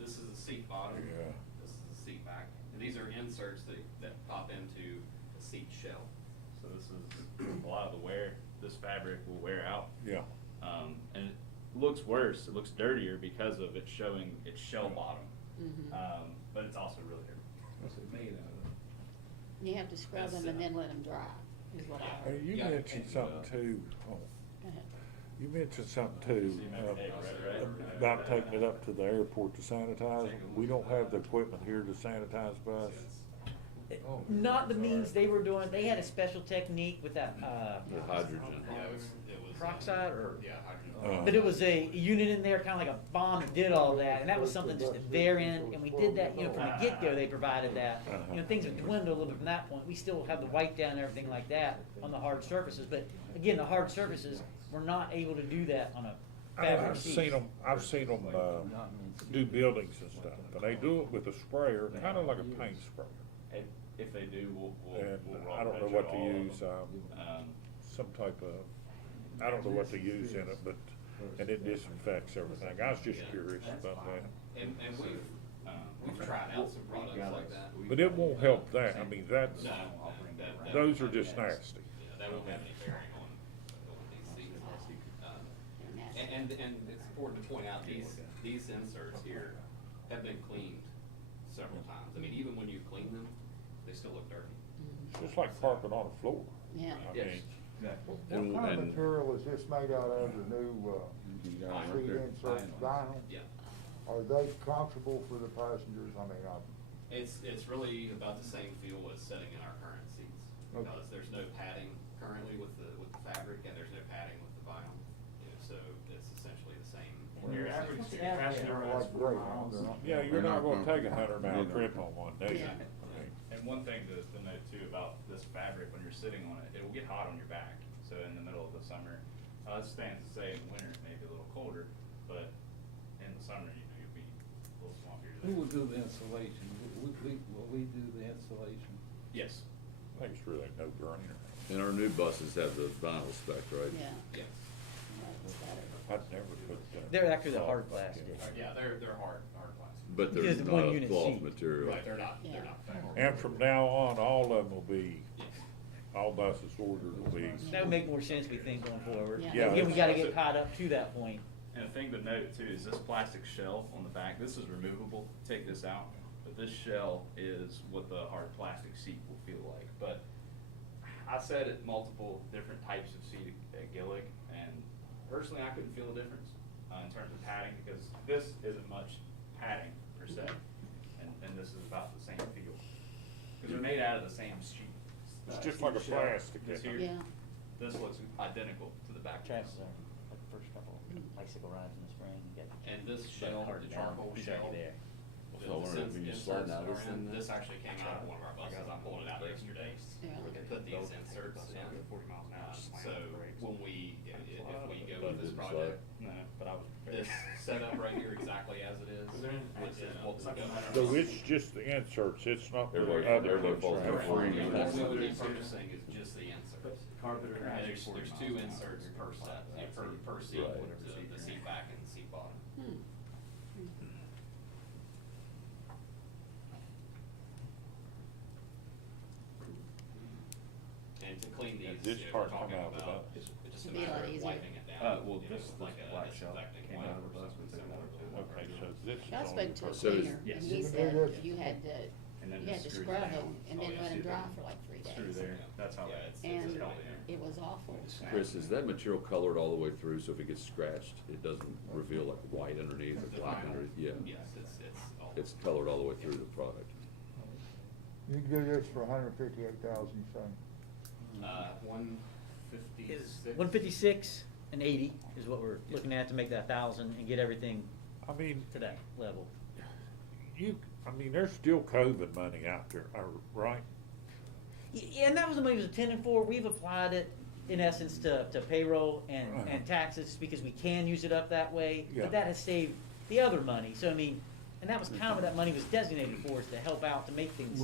this is the seat bottom. Yeah. This is the seat back. And these are inserts that pop into the seat shell. So this is a lot of the wear, this fabric will wear out. Yeah. And it looks worse, it looks dirtier because of it showing its shell bottom. But it's also really dirty. What's it made out of? You have to scrub them and then let them dry, is what I heard. Hey, you Yeah. mentioned something too, Go ahead. you mentioned something too, So you mentioned egg, right? about taking it up to the airport to sanitize them. We don't have the equipment here to sanitize bus. Oh. Not the means they were doing. They had a special technique with that The hydrogen. Yeah, it was. peroxide or. Yeah, hydrogen. But it was a unit in there, kind of like a bomb that did all that, and that was something just at their end, and we did that, from the get-go, they provided that. Things have dwindled a little bit from that point. We still have the wipe down and everything like that on the hard surfaces, but again, the hard surfaces, we're not able to do that on a fabric I've sheet. seen them, do buildings and stuff, and they do it with a sprayer, kinda like a paint sprayer. If they do, we'll And roll I don't know retro what to all of use, them. some type of, I don't know what to use in it, but, and it disinfects everything. I was just curious about that. And we've tried out some products like that. But it won't help that, I mean, that's, No, that those are won't just have- nasty. Yeah, that won't have any bearing on these seats. And it's important to point out, these inserts here have been cleaned several times. I mean, even when you clean them, they still look dirty. It's just like carpet on the floor. Yeah. I Yes. mean, What kind of material is this made out of, the new, seat inserts, vinyl? Yeah. Are they comfortable for the passengers? I mean, It's really about the same feel as sitting in our current seats, Okay. because there's no padding currently with the fabric, and there's no padding with the vinyl. So it's essentially the same. Your average What's the passenger they're rides like 4 great, miles. they're not. yeah, you're not gonna take 100-mile trip on one, do you? Yeah. I mean, And one thing to note too about this fabric, when you're sitting on it, it'll get hot on your back. So in the middle of the summer, it stands to say in winter it may be a little colder, but in the summer, you'll be a little swampier. Who will do the installation? Will we do the installation? Yes. I think it's really no brainer. And our new buses have the vinyl spec, right? Yeah. Yes. That was better. I'd never put that. They're actually the hard thought back plastic. in. Yeah, they're hard plastic. But Because they're the one not a unit cloth seat. material. Right, they're not Yeah. fabric. And from now on, all of them will be, Yes. all buses ordered will be. That would make more sense, we think, going forward. Yeah. Yeah. Again, we gotta get caught up to that point. And a thing to note too is this plastic shell on the back, this is removable, take this out, but this shell is what the hard plastic seat will feel like. But I sat at multiple different types of seat at Gillig, and personally, I couldn't feel a difference in terms of padding, because this isn't much padding per se, and this is about the same feel. Because they're made out of the same sheet. It's just like a shell. plastic, This isn't here, it? Yeah. this looks identical to the back. Chances are, like the first couple bicycle rides in the spring, you get. And this shell, hard the down. charcoal He's shell, already there. the So learn since when you inserts slide that out are this in, thing, this actually came out of one of our buses, I pulled it out yesterday. Yeah. And put these inserts in. So when we, if we go with this project, No, but I was this setup right here exactly as it is, which is what we go. So it's just the inserts, it's not the Everybody- other everybody falls ones. for free. What we would be purchasing is just the inserts. Carpet or And there's two inserts per set, per seat, Right. the seat back and the seat bottom. Hmm. And to clean these, And this we're part come talking out with about, us. it's just a Be a lot matter of easier. wiping it down. Well, you know, this like a black shell disinfectant came wipe out of or the bus, something we took it similar out. to it. Okay, so this is I only spoke to a per- So is- cleaner, Yes. and You he can do said this. you had to, And then you this had to screws scrub down. them and Oh, then yeah, let see them dry that? for like 3 Screw days. there, that's how Yeah, that. it's And held in. it was awful. Chris, is that material colored all the way through, so if it gets scratched, it doesn't reveal like white underneath or The black vinyl? underneath? Yeah. Yes, it's all. It's colored all the way through the product. You can do this for 158,000, son. 156. 156 and 80 is what we're looking at to make that 1,000 and get everything I mean, to that level. I mean, there's still COVID money out there, right? Yeah, and that was the money it was intended for. We've applied it, in essence, to payroll and taxes because we can use it up that way. Yeah. But that has saved the other money. So, I mean, and that was kind of what that money was designated for, is to help out to make things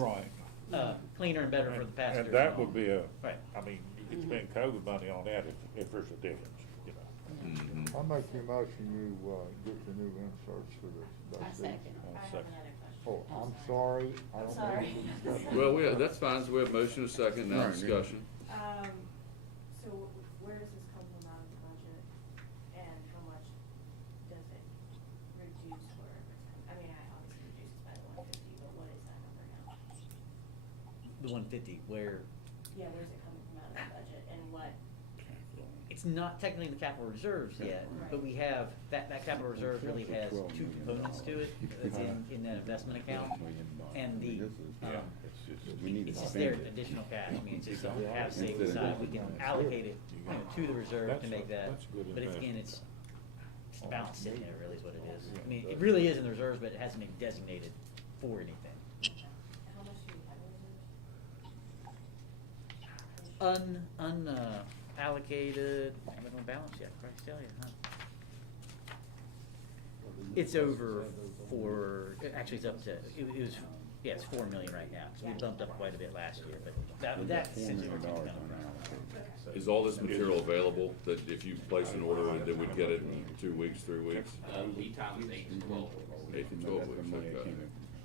cleaner and better for the passengers. And that would be Right. I mean, you could spend COVID money on that if there's a difference, you know. Mhm. I'll make the motion you, get the new inserts for this. I That's it. second. I have Second. another question. Oh, I'm sorry, I don't know. Sorry. the discussion. Well, that's fine, so we have motion, a second, now Right, yeah. discussion. So where does this come from out of the budget, and how much does it reduce for over time? I mean, I obviously reduces by the 150, but what is that number now? The 150, where Yeah, where's it coming from out of the budget, and what, it's not technically in the capital reserves yet, but we have, that capital reserve really has two components to it. It's in that investment account, and the, it's just their additional cash. I mean, it's just something we have saved aside. We can allocate it, to the reserve to make that. That's a good But it's, again, investment. it's the balance sitting there, really is what it is. I mean, it really is in the reserves, but it hasn't been designated for anything. how much do you have in reserves? Unallocated, I haven't on balance yet, Christ tell you, huh? It's over actually it's up to, it was, yeah, it's 4 million right now, because we bumped up quite a bit last year, but that's essentially where it's coming from. Is all this material available, that if you place an order, then we'd get it in 2 weeks, 3 weeks? Lead time is 8 to 12 weeks. 8 to 12 weeks, okay.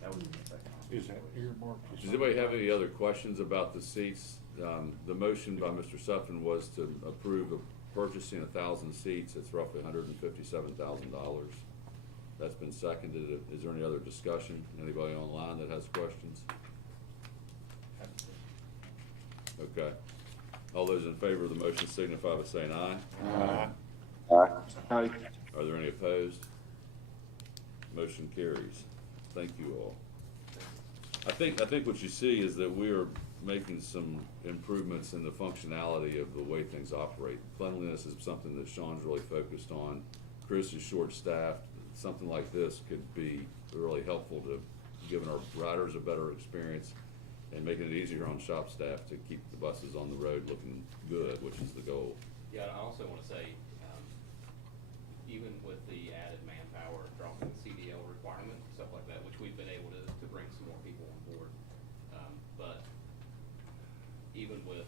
That was the second. Is that earmarked? Does anybody have any other questions about the seats? The motion by Mr. Sutphen was to approve of purchasing 1,000 seats. It's roughly $157,000. That's been seconded. Is there any other discussion? Anybody online that has questions? Okay. All those in favor of the motion signify by saying aye. Aye. Are there any opposed? Motion carries. Thank you all. I think what you see is that we are making some improvements in the functionality of the way things operate. Cleanliness is something that Sean's really focused on. Chris is short-staffed. Something like this could be really helpful to giving our riders a better experience and making it easier on shop staff to keep the buses on the road looking good, which is the goal. Yeah, and I also want to say, even with the added manpower, dropping the CDL requirement, stuff like that, which we've been able to bring some more people on board. But even with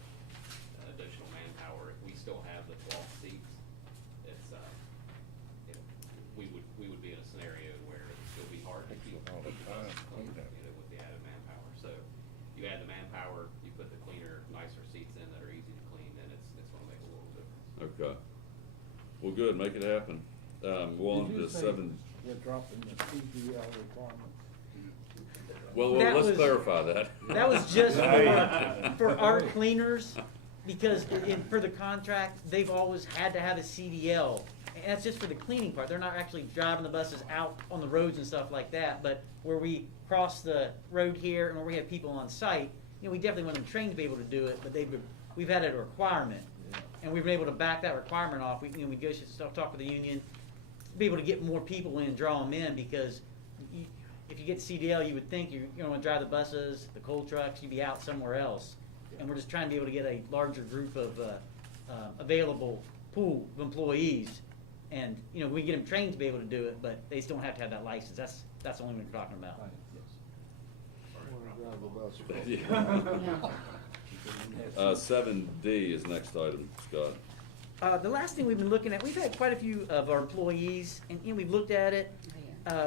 Okay. Well, good, make it happen. Well, on Did you to say seven, They're dropping the CDL requirements. well, That let's was- clarify that. That was just Hey. for our cleaners, because for the contract, they've always had to have a CDL. And that's just for the cleaning part. They're not actually driving the buses out on the roads and stuff like that. But where we cross the road here and where we have people on site, we definitely want them trained to be able to do it, but we've had it a requirement. And we've been able to back that requirement off. We negotiate, talk with the union, be able to get more people in, draw them in, because if you get CDL, you would think you're going to drive the buses, the coal trucks, you'd be out somewhere else. And we're just trying to be able to get a larger group of available pool of employees. And, we get them trained to be able to do it, but they just don't have to have that license. That's the only one we're talking about. Right, yes. Wanna drive the bus. Yeah. 7D is next item, Scott. The last thing we've been looking at, we've had quite a few of our employees, and we've looked at it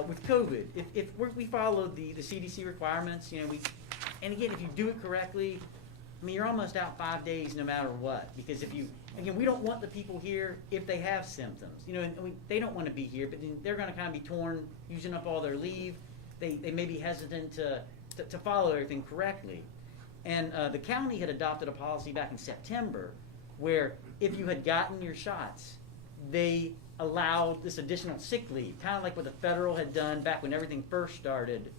with COVID. If we follow the CDC requirements, and again, if you do it correctly, you're almost out 5 days no matter what. Because we don't want the people here if they have symptoms. And they don't want to be here, but then they're going to kind of be torn, using up all their leave. They may be hesitant to follow everything correctly. And the county had adopted a policy back in September where if you had gotten your shots, they allowed this additional sick leave, kind of like what the federal had done back when everything first started.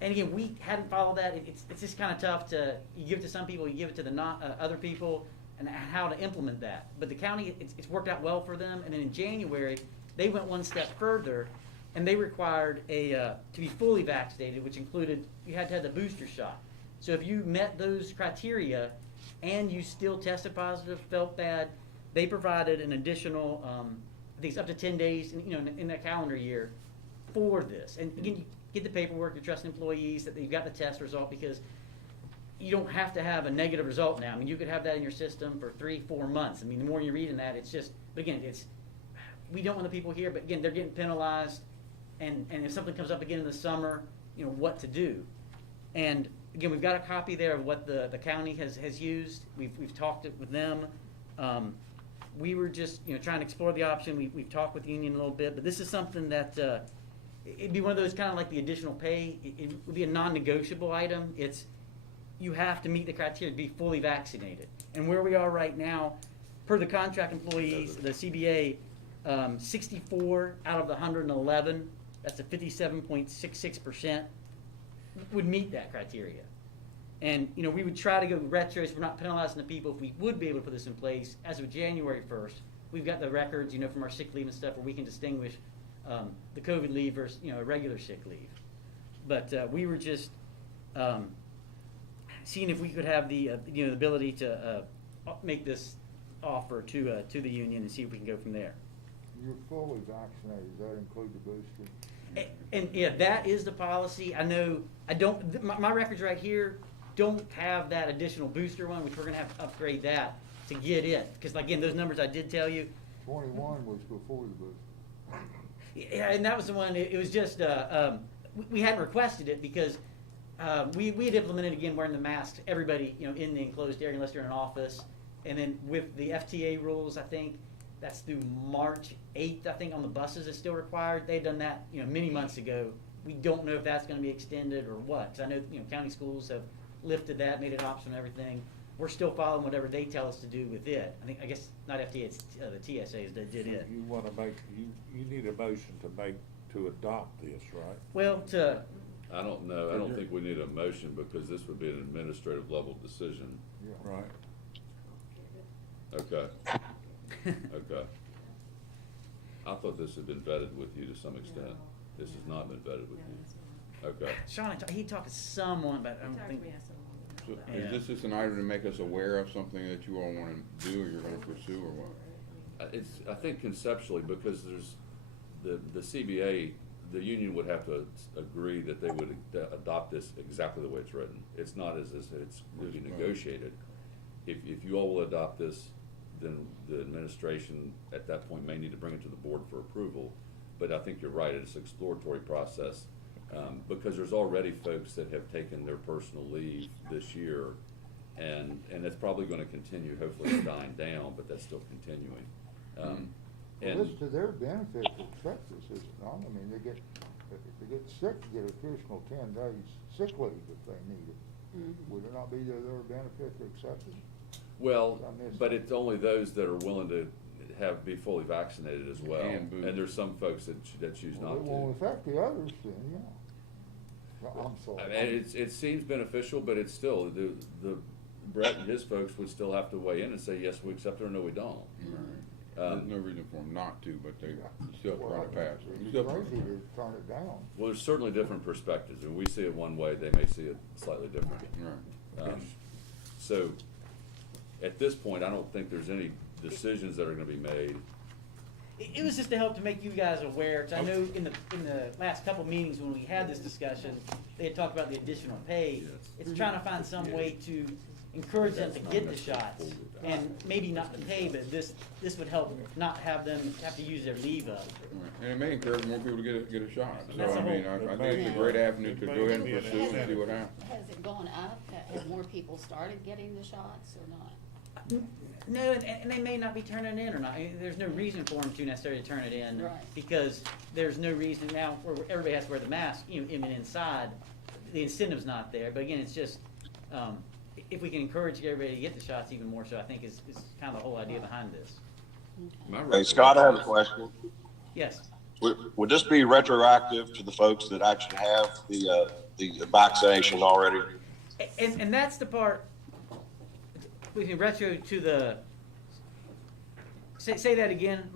And again, we hadn't followed that. It's just kind of tough you give it to some people, you give it to the other people, and how to implement that. But the county, it's worked out well for them. And then in January, they went one step further, and they required to be fully vaccinated, which included you had to have the booster shot. So if you met those criteria and you still tested positive, felt bad, they provided an additional, I think it's up to 10 days in that calendar year for this. And again, you get the paperwork, your trusted employees, that you've got the test result, because you don't have to have a negative result now. You could have that in your system for 3-4 months. The more you read in that, it's just, but again, we don't want the people here, but again, they're getting penalized. And if something comes up again in the summer, what to do. And again, we've got a copy there of what the county has used. We've talked with them. We were just trying to explore the option. We've talked with the union a little bit, but this is something that it'd be one of those kind of like the additional pay. It would be a non-negotiable item. You have to meet the criteria to be fully vaccinated. And where we are right now, per the contract employees, the CBA, 64 out of the 111, that's a 57.66%, would meet that criteria. And, we would try to go retro, so we're not penalizing the people. If we would be able to put this in place, as of January 1st, we've got the records, from our sick leave and stuff, where we can distinguish the COVID leave versus, a regular sick leave. But we were just seeing if we could have the ability to make this offer to the union and see if we can go from there. You're fully vaccinated, does that include the booster? And yeah, that is the policy. I know, my records right here don't have that additional booster one, which we're gonna have to upgrade that to get it. Because again, those numbers I did tell you. 21 was before the booster. Yeah, and that was the one, it was just, we hadn't requested it because we had implemented, again, wearing the masks, everybody, in the enclosed area unless you're in an office. And then with the FTA rules, I think, that's through March 8th, I think, on the buses it's still required. They'd done that, many months ago. We don't know if that's going to be extended or what. Because I know, county schools have lifted that, made it optional and everything. We're still following whatever they tell us to do with it. I guess not FTA, it's the TSAs that did it. You wanna you need a motion to adopt this, right? Well, I don't know. I don't think we need a motion because this would be an administrative level decision. Yeah. Right. Okay. Okay. I thought this had been vetted with you to some extent. This has not been vetted with you. Okay. Sean, he talked to someone, but I don't think. So Yeah. is this just an item to make us aware of something that you all want to do or you're going to pursue or what? I think conceptually, because there's the CBA, the union would have to agree that they would adopt this exactly the way it's written. It's not as if it's really negotiated. If you all will adopt this, then the administration at that point may need to bring it to the board for approval. But I think you're right, it's an exploratory process, because there's already folks that have taken their personal leave this year And it's probably gonna continue, hopefully it's dying down, but that's still continuing. Well, And it's to their benefit to accept this, is it not? I mean, if they get sick, they get additional 10 days sick leave if they need it. Would it not be to their benefit to accept it? well, I missed but that. it's only those that are willing to be fully vaccinated as well. And boosted. And there's some folks that choose Well, not it won't to. affect the others then, yeah. Well, I'm sorry. I mean, it seems beneficial, but it's still, the Brett and his folks would still have to weigh in and say, yes, we accept it, or no, we don't. There's no reason for them not to, but they still Well, try to pass it. It'd be Still- crazy to turn it down. Well, there's certainly different perspectives, and we see it one way, they may see it slightly different. Right. So, at this point, I don't think there's any decisions that are gonna be made. It was just to help to make you guys aware, 'cause I know in the last couple meetings when we had this discussion, they had talked about the additional pay. Yes. It's trying to find some way to encourage them to get the shots, and maybe not the pay, but this would help not have them have to use their leave up. Right. And it may encourage more people to get a shot. So, That's the I mean, whole- I think it's a great avenue to go ahead and pursue and see what happens. Has it gone up? Have more people started getting the shots or not? No, and they may not be turning it in or not. I mean, there's no reason for them to necessarily turn it in. Right. Because there's no reason now where everybody has to wear the mask, even inside. The incentive's not there. But again, it's just, if we can encourage everybody to get the shots even more so, I think is kind of the whole idea behind this. Hey, Scott, I have a question. Yes. Would this be retroactive to the folks that actually have the vaccination already? And that's the part, we can retro to the, say that again.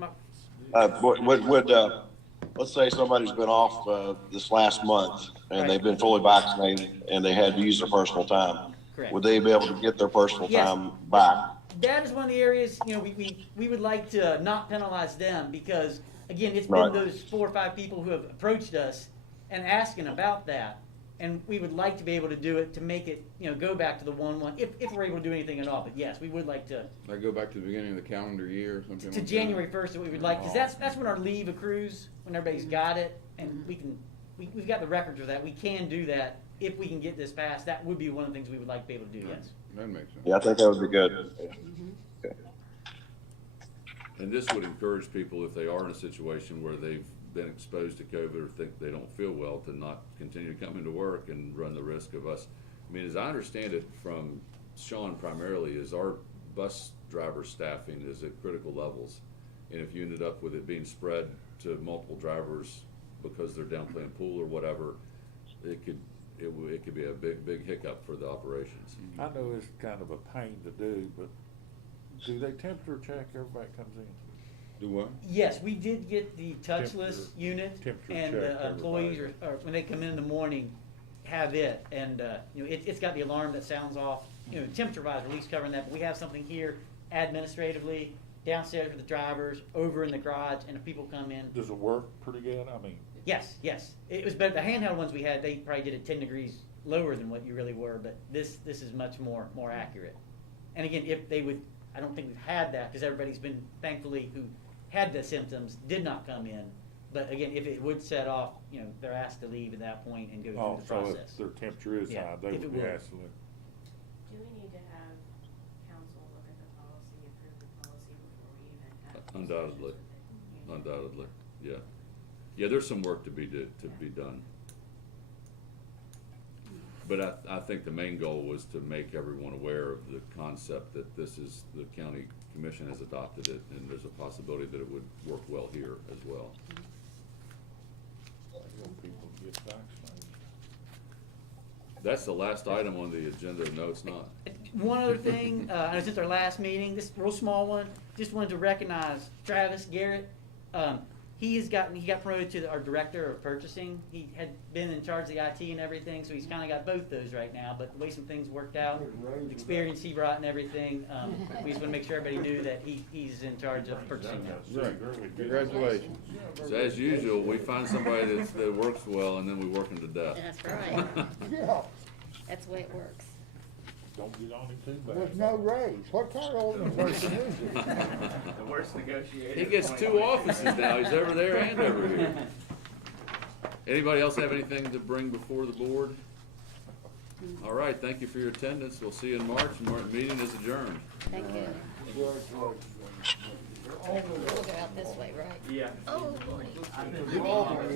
Let's say somebody's been off this last month and they've been fully vaccinated and they had to use their personal time. Correct. Would they be able to get their personal Yes. time back? That is one of the areas, we would like to not penalize them because, again, it's been Right. those 4 or 5 people who have approached us and asking about that. And we would like to be able to do it to make it, go back to the 1-1, if we're able to do anything at all. But yes, we would like to, Like go back to the beginning of the calendar year or something like to that. January 1st, that we would like, because that's when our leave accrues, when everybody's got it. And we've got the records of that. We can do that if we can get this passed. That would be one of the things we would like to be able to do, yes. That makes sense. Yeah, I think that would be good. And this would encourage people, if they are in a situation where they've been exposed to COVID or think they don't feel well, to not continue to come into work and run the risk of us. I mean, as I understand it from Sean primarily, is our bus driver staffing is at critical levels. And if you ended up with it being spread to multiple drivers because they're down playing pool or whatever, it could be a big hiccup for the operations. I know it's kind of a pain to do, but do they temperature check everybody comes in? Do what? Yes, we did get the touchless unit, temperature and check the employees, everybody. or when they come in the morning, have it, and, it's got the alarm that sounds off, temperature wise, at least covering that, but we have something here administratively, downstairs with the drivers, over in the garage, and if people come in, Does it work pretty good? I mean, yes, it was better, the handheld ones we had, they probably did it 10 degrees lower than what you really were, but this is much more accurate. And again, if they would, I don't think we've had that, because everybody's been, thankfully, who had the symptoms, did not come in. But again, if it would set off, they're asked to leave at that point and go oh, through the so process. if their temperature is Yeah, high, they if it would be would. asked to leave. Do we need to have council look at the policy, approve the policy before we even have? Undoubtedly. discussions with the union? Undoubtedly, yeah. Yeah, there's some work to be done. But I think the main goal was to make everyone aware of the concept that the county commission has adopted it, and there's a possibility that it would work well here as well. I want people to get vaccinated. That's the last item on the agenda. No, it's not. One other thing, I know since our last meeting, this real small one, just wanted to recognize Travis Garrett. He got promoted to our director of purchasing. He had been in charge of the IT and everything, so he's kind of got both those right now. But the way some things worked out, the experience he brought and everything, we just want to make sure everybody knew that he's in charge of purchasing now. Right. Congratulations. So as usual, we find somebody that works well, and then we work them to death. That's right. Yeah, That's the way it works. Don't get on him too bad. there's no raise. What kind of organization is it? The worst negotiator. He gets 2 offices now. He's over there and over here. Anybody else have anything to bring before the board? All right, thank you for your attendance. We'll see you in March, and meeting is adjourned. Thank you. We'll go out this way, right? Yeah. Oh, Lordy. I think- You all